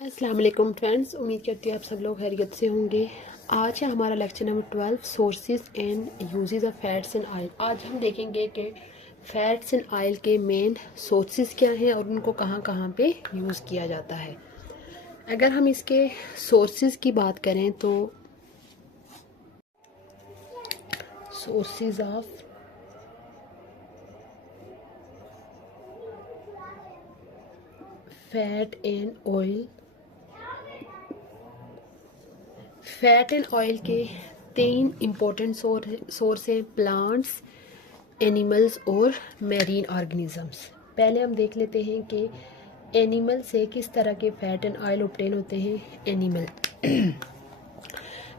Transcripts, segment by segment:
अस्सलाम वालेकुम फ्रेंड्स, उम्मीद करती हूँ आप सब लोग खैरियत से होंगे। आज है हमारा lecture number 12, sources and uses of fats and oil. आज हम देखेंगे कि फैट्स एंड ऑयल के मेन सोर्सेज क्या हैं और उनको कहाँ कहाँ पे यूज़ किया जाता है। अगर हम इसके सोर्सेज की बात करें तो sources of fat and oil, fat and oil के तीन इम्पोर्टेंट सोर्स हैं: प्लांट्स, एनिमल्स और मैरीन ऑर्गेनिजम्स। पहले हम देख लेते हैं कि एनिमल से किस तरह के फैट एंड ऑयल ऑब्टेन होते हैं। एनिमल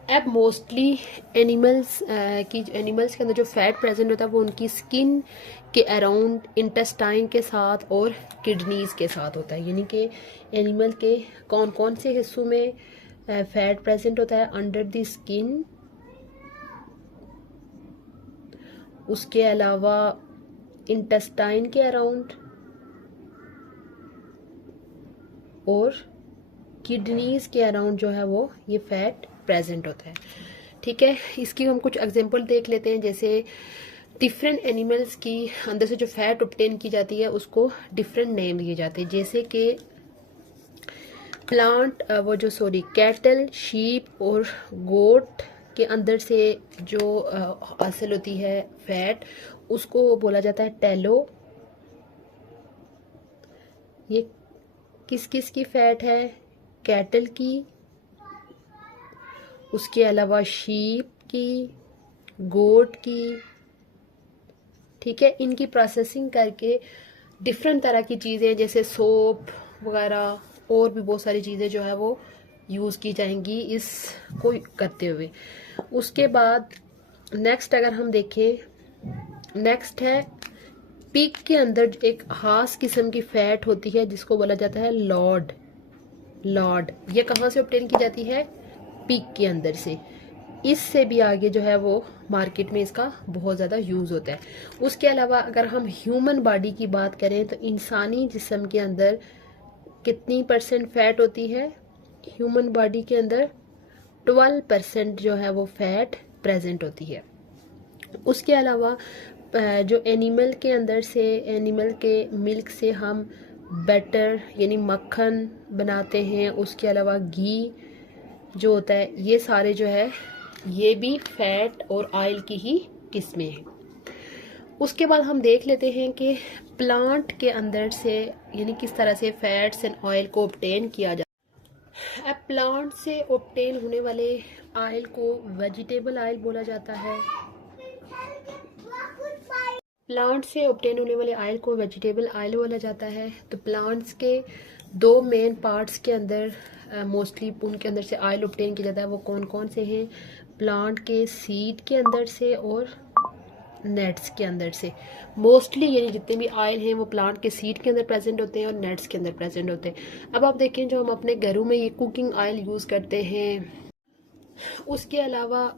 अब मोस्टली एनिमल्स के अंदर जो फैट प्रेजेंट होता है वो उनकी स्किन के अराउंड, इंटेस्टाइन के साथ और किडनीज के साथ होता है। यानी कि एनिमल के कौन कौन से हिस्सों में फैट प्रेजेंट होता है: अंडर द स्किन, उसके अलावा इंटेस्टाइन के अराउंड और किडनीज के अराउंड जो है वो ये फैट प्रेजेंट होता है। ठीक है, इसकी हम कुछ एग्जांपल देख लेते हैं। जैसे डिफरेंट एनिमल्स की अंदर से जो फैट ऑब्टेन की जाती है उसको डिफरेंट नेम दिए जाते हैं। जैसे कि प्लांट कैटल, शीप और गोट के अंदर से जो हासिल होती है फैट, उसको बोला जाता है टेलो। ये किस किस की फैट है? कैटल की, उसके अलावा शीप की, गोट की। ठीक है, इनकी प्रोसेसिंग करके डिफरेंट तरह की चीज़ें जैसे सोप वगैरह और भी बहुत सारी चीज़ें जो है वो यूज़ की जाएंगी इसको करते हुए। उसके बाद नेक्स्ट अगर हम देखें, नेक्स्ट है पिग के अंदर एक खास किस्म की फैट होती है जिसको बोला जाता है लॉर्ड। ये कहाँ से ऑब्टेन की जाती है? पिग के अंदर से। इससे भी आगे जो है वो मार्केट में इसका बहुत ज़्यादा यूज़ होता है। उसके अलावा अगर हम ह्यूमन बॉडी की बात करें तो इंसानी जिस्म के अंदर कितनी परसेंट फैट होती है? ह्यूमन बॉडी के अंदर 12% जो है वो फैट प्रेजेंट होती है। उसके अलावा जो एनिमल के अंदर से, एनिमल के मिल्क से हम बटर यानी मक्खन बनाते हैं। उसके अलावा घी जो होता है, ये सारे जो है ये भी फैट और ऑयल की ही किस्में हैं। उसके बाद हम देख लेते हैं कि प्लांट के अंदर से यानी किस तरह से फैट्स एंड ऑयल को ऑब्टेन किया जाता है। अब प्लांट से ऑब्टेन होने वाले ऑयल को वेजिटेबल ऑयल बोला जाता है। प्लांट से ऑब्टेन होने वाले ऑयल को वेजिटेबल ऑयल बोला जाता है। तो प्लांट्स के दो मेन पार्ट्स के अंदर मोस्टली उनके अंदर से ऑयल ऑब्टेन किया जाता है। वो कौन कौन से हैं? प्लांट के सीड के अंदर से और नट्स के अंदर से। मोस्टली यानी जितने भी ऑयल हैं वो प्लांट के सीड के अंदर प्रेजेंट होते हैं और नट्स के अंदर प्रेजेंट होते हैं। अब आप देखें, जो हम अपने घरों में ये कुकिंग ऑयल यूज़ करते हैं, उसके अलावा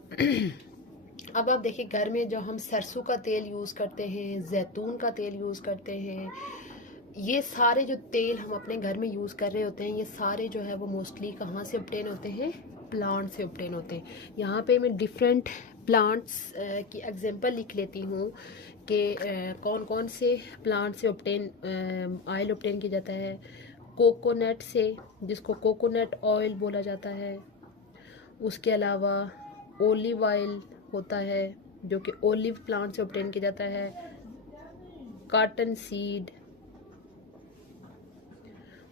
अब आप देखिए घर में जो हम सरसों का तेल यूज़ करते हैं, जैतून का तेल यूज़ करते हैं, ये सारे जो तेल हम अपने घर में यूज़ कर रहे होते हैं, ये सारे जो है वो मोस्टली कहाँ से ऑब्टेन होते हैं? प्लांट से ऑब्टेन होते हैं। यहाँ पे मैं डिफरेंट प्लांट्स की एग्जांपल लिख लेती हूँ कि कौन कौन से प्लांट से ऑब्टेन ऑयल ऑब्टेन किया जाता है। कोकोनट से, जिसको कोकोनट ऑयल बोला जाता है। उसके अलावा ओलिव ऑयल होता है जो कि ओलिव प्लांट से ऑब्टेन किया जाता है। कॉटन सीड,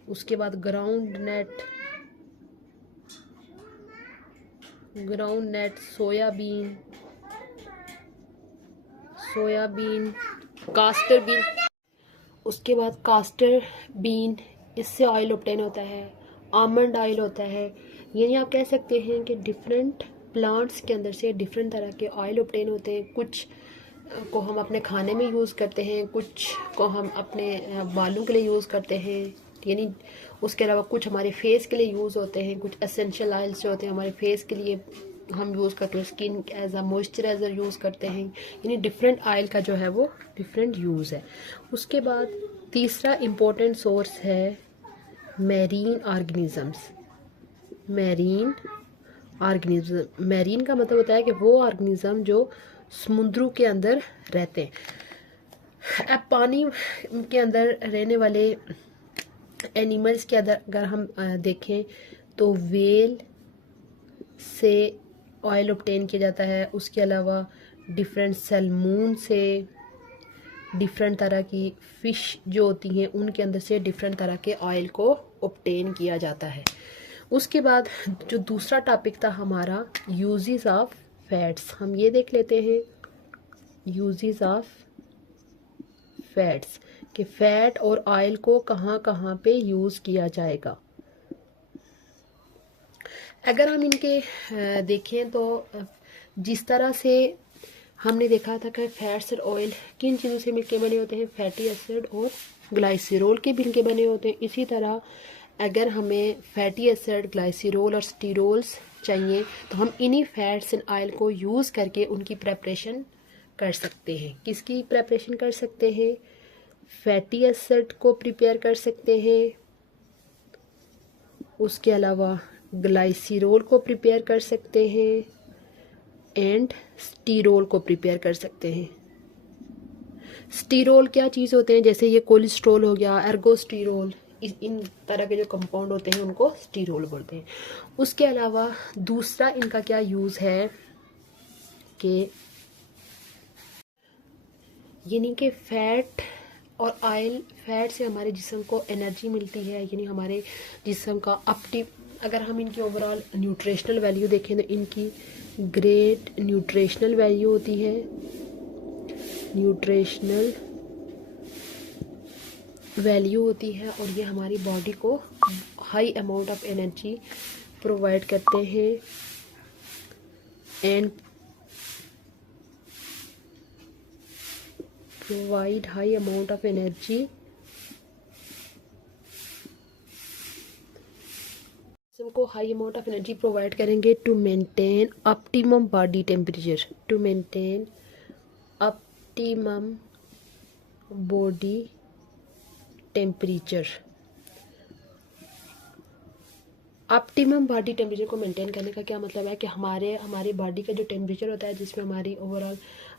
उसके बाद ground nut, soyabean, castor bean. उसके बाद कास्टर बीन, इससे ऑयल ऑब्टेन होता है। आमंड ऑयल होता है। यानी आप कह सकते हैं कि डिफरेंट प्लांट्स के अंदर से डिफरेंट तरह के ऑयल ऑब्टेन होते हैं। कुछ को हम अपने खाने में यूज़ करते हैं, कुछ को हम अपने बालों के लिए यूज़ करते हैं। यानी उसके अलावा कुछ हमारे फेस के लिए यूज़ होते हैं। कुछ एसेंशियल ऑयल्स जो होते हैं हमारे फेस के लिए हम यूज़ करते हैं, skin as a moisturiser use करते हैं। यानी डिफरेंट ऑयल का जो है वो डिफरेंट यूज़ है। उसके बाद तीसरा इम्पोर्टेंट सोर्स है marine organisms. Marine organism, marine का मतलब होता है कि वो ऑर्गेनिज्म जो समुद्रों के अंदर रहते हैं। अब पानी के अंदर रहने वाले एनिमल्स के अंदर अगर हम देखें तो वेल से ऑयल ऑब्टेन किया जाता है। उसके अलावा डिफरेंट सैल्मून से, डिफरेंट तरह की फ़िश जो होती हैं उनके अंदर से डिफरेंट तरह के ऑयल को ऑब्टेन किया जाता है। उसके बाद जो दूसरा टॉपिक था हमारा यूजेस ऑफ फैट्स, हम ये देख लेते हैं यूजेस ऑफ फैट्स कि फैट और ऑयल को कहाँ कहाँ पे यूज़ किया जाएगा। अगर हम इनके देखें तो जिस तरह से हमने देखा था कि फैट्स और ऑयल किन चीज़ों से मिलके बने होते हैं, फैटी एसिड और ग्लाइसरॉल के मिलके बने होते हैं। इसी तरह अगर हमें फैटी एसिड, ग्लाइसरॉल और स्टीरोल्स चाहिए तो हम इन्हीं फैट्स एंड ऑयल को यूज़ करके उनकी प्रेपरेशन कर सकते हैं। किसकी प्रेपरेशन कर सकते हैं? फैटी एसिड को प्रिपेयर कर सकते हैं, उसके अलावा ग्लाइसरॉल को प्रिपेयर कर सकते हैं एंड स्टीरोल को प्रिपेयर कर सकते हैं। स्टीरोल क्या चीज़ होते हैं? जैसे ये कोलेस्ट्रॉल हो गया, एर्गोस्टीरोल, इन तरह के जो कंपाउंड होते हैं उनको स्टीरोल बोलते हैं। उसके अलावा दूसरा इनका क्या यूज़ है कि यानी कि फैट और ऑयल, फैट से हमारे जिस्म को एनर्जी मिलती है, यानी हमारे जिस्म का अगर हम इनकी ओवरऑल न्यूट्रिशनल वैल्यू देखें तो इनकी ग्रेट न्यूट्रिशनल वैल्यू होती है। न्यूट्रिशनल वैल्यू होती है और ये हमारी बॉडी को high amount of energy provide करते हैं and provide high amount of energy को high amount of energy provide करेंगे to maintain optimum body temperature, to maintain optimum body temperature. Optimum body temperature को मेंटेन करने का क्या मतलब है कि हमारी बॉडी का जो टेम्परेचर होता है जिसमें हमारी ओवरऑल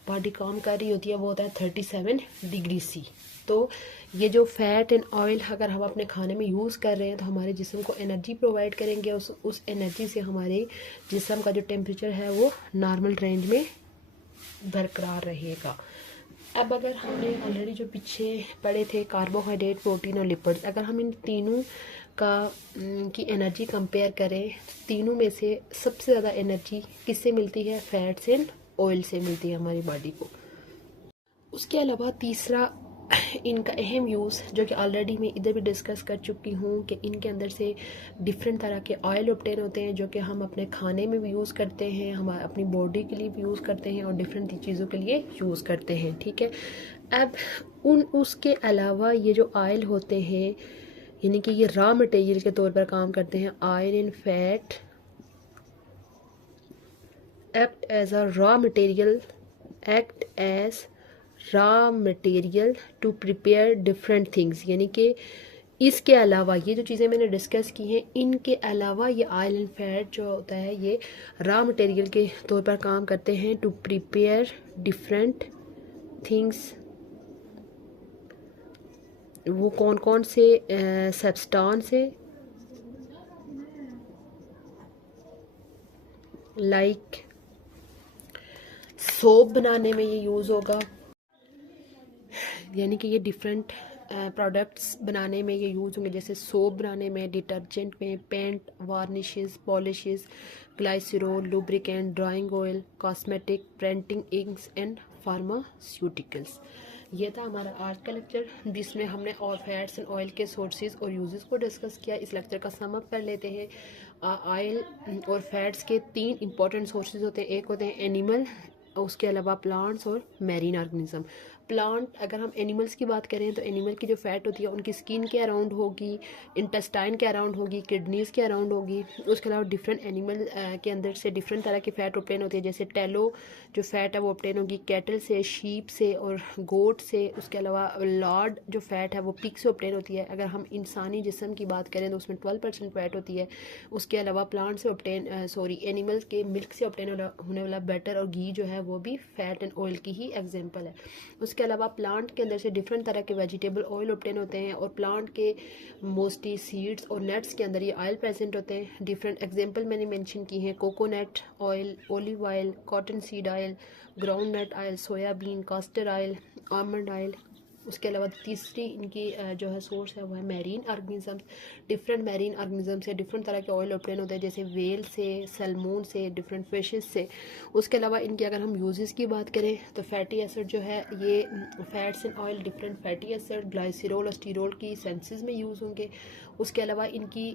बॉडी काम कर रही होती है वो होता है 37 डिग्री सी। तो ये जो फैट एंड ऑयल अगर हम अपने खाने में यूज़ कर रहे हैं तो हमारे जिस्म को एनर्जी प्रोवाइड करेंगे, उस एनर्जी से हमारे जिस्म का जो टेम्परेचर है वो नॉर्मल रेंज में बरकरार रहेगा। अब अगर हमने ऑलरेडी जो पीछे पढ़े थे कार्बोहाइड्रेट, प्रोटीन और लिपिड्स, अगर हम इन तीनों की एनर्जी कंपेयर करें, तीनों में से सबसे ज़्यादा एनर्जी किससे मिलती है? फैट्स एंड ऑयल से मिलती है हमारी बॉडी को। उसके अलावा तीसरा इनका अहम यूज़ जो कि ऑलरेडी मैं इधर भी डिस्कस कर चुकी हूँ कि इनके अंदर से डिफरेंट तरह के ऑयल ऑब्टेन होते हैं जो कि हम अपने खाने में भी यूज़ करते हैं, हम अपनी बॉडी के लिए भी यूज़ करते हैं और डिफरेंट चीज़ों के लिए यूज़ करते हैं। ठीक है, अब उसके अलावा ये जो ऑयल होते हैं यानी कि ये रॉ मटेरियल के तौर पर काम करते हैं। Oil and fat act as a raw material, act as raw material to prepare different things, यानी कि इसके अलावा ये जो चीज़ें मैंने डिस्कस की हैं इनके अलावा ये ऑयल एंड फैट जो होता है ये रॉ मटेरियल के तौर पर काम करते हैं टू प्रिपेयर डिफरेंट थिंग्स। वो कौन कौन से सब्सटेंस है? लाइक सोप बनाने में ये यूज़ होगा, यानी कि ये डिफरेंट प्रोडक्ट्स बनाने में ये यूज़ होंगे, जैसे सोप बनाने में, डिटर्जेंट में, paint, varnishes, polishes, glycerol, lubricant, drying oil, cosmetic, printing inks and pharmaceuticals. ये था हमारा आज का लेक्चर जिसमें हमने और फैट्स एंड ऑयल के सोर्सेज और यूजेस को डिस्कस किया। इस लेक्चर का सम अप कर लेते हैं। ऑयल और फैट्स के 3 इंपॉर्टेंट सोर्सेज होते हैं, एक होते हैं एनिमल, उसके अलावा प्लांट्स और मैरीन ऑर्गेनिज्म। प्लांट, अगर हम एनिमल्स की बात करें तो एनिमल की जो फैट होती है उनकी स्किन के अराउंड होगी, इंटेस्टाइन के अराउंड होगी, किडनीज़ के अराउंड होगी। उसके अलावा डिफरेंट एनिमल के अंदर से डिफरेंट तरह की फ़ैट ऑप्टेन होती है, जैसे टेलो जो फ़ैट है वो ऑप्टेन होगी कैटल से, शीप से और गोट से। उसके अलावा लॉर्ड जो फ़ैट है वो पिग से ऑप्टेन होती है। अगर हम इंसानी जिस्म की बात करें तो उसमें 12% फ़ैट होती है। उसके अलावा प्लांट से ऑप्टेन एनिमल्स के मिल्क से ऑप्टेन होने वाला बटर और घी जो है वो भी फैट एंड ऑयल की ही एग्जांपल है। उसके अलावा प्लांट के अंदर से डिफरेंट तरह के वेजिटेबल ऑयल ऑप्टेन होते हैं और प्लांट के मोस्टली सीड्स और नट्स के अंदर ये ऑयल प्रेजेंट होते हैं। डिफरेंट एग्जांपल मैंने मेंशन की हैं, coconut oil, olive oil, cotton seed oil, ground nut oil, soyabean, castor oil, almond oil. उसके अलावा तीसरी इनकी जो है सोर्स है वो है marine organisms. Different marine organism से डिफरेंट तरह के ऑयल ऑप्टेन होते हैं, जैसे वेल से, सैल्मोन से, डिफरेंट फिशेस से। उसके अलावा इनकी अगर हम यूजेस की बात करें तो फैटी एसिड जो है ये fats and oil, different fatty acid glycerol और स्टीरोल की सेंसेस में यूज़ होंगे। उसके अलावा इनकी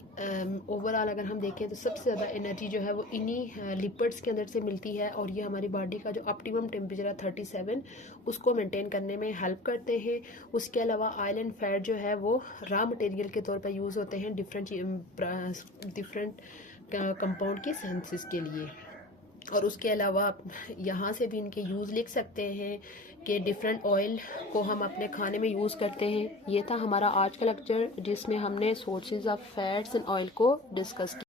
ओवरऑल अगर हम देखें तो सबसे ज़्यादा एनर्जी जो है वो इन्हीं लिपिड्स के अंदर से मिलती है और ये हमारी बॉडी का जो ऑप्टिमम टेम्परेचर है 37 उसको मेंटेन करने में हेल्प करते हैं। उसके अलावा ऑयल एंड फैट जो है वो रॉ मटेरियल के तौर पर यूज़ होते हैं डिफरेंट कंपाउंड के सेंसेस के लिए। और उसके अलावा यहाँ से भी इनके यूज़ लिख सकते हैं कि डिफरेंट ऑयल को हम अपने खाने में यूज़ करते हैं। ये था हमारा आज का लेक्चर जिसमें हमने sources of fats and oil को डिस्कस किया।